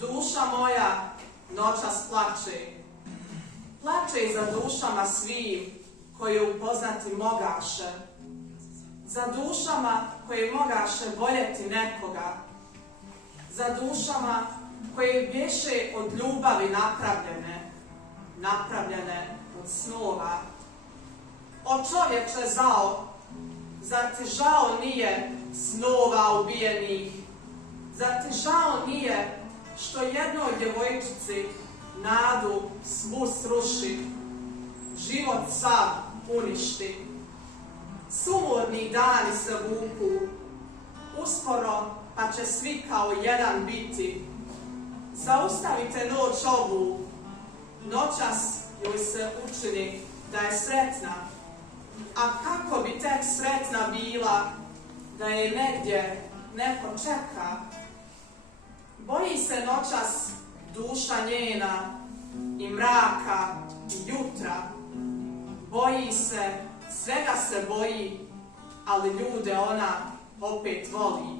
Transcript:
Duša moja noćas plače. Plače i za dušama svim koje upoznati mogaše. Za dušama koje mogaše voljeti nekoga. Za dušama koje bješe od ljubavi napravljene od snova. O čovječe zao, zar ti žao nije snova ubijenih? Zar ti žao nije što jednoj djevojčici nadu svu sruši, život sav uništi? Sumorni dani se vuku, uskoro pa će svi kao jedan biti. Zaustavite noć ovu, noćas joj se učini da je sretna. A kako bi tek sretna bila da je negdje neko čeka? Boji se noćas duša njena i mraka i jutra. Boji se, svega se boji, ali ljude ona opet voli.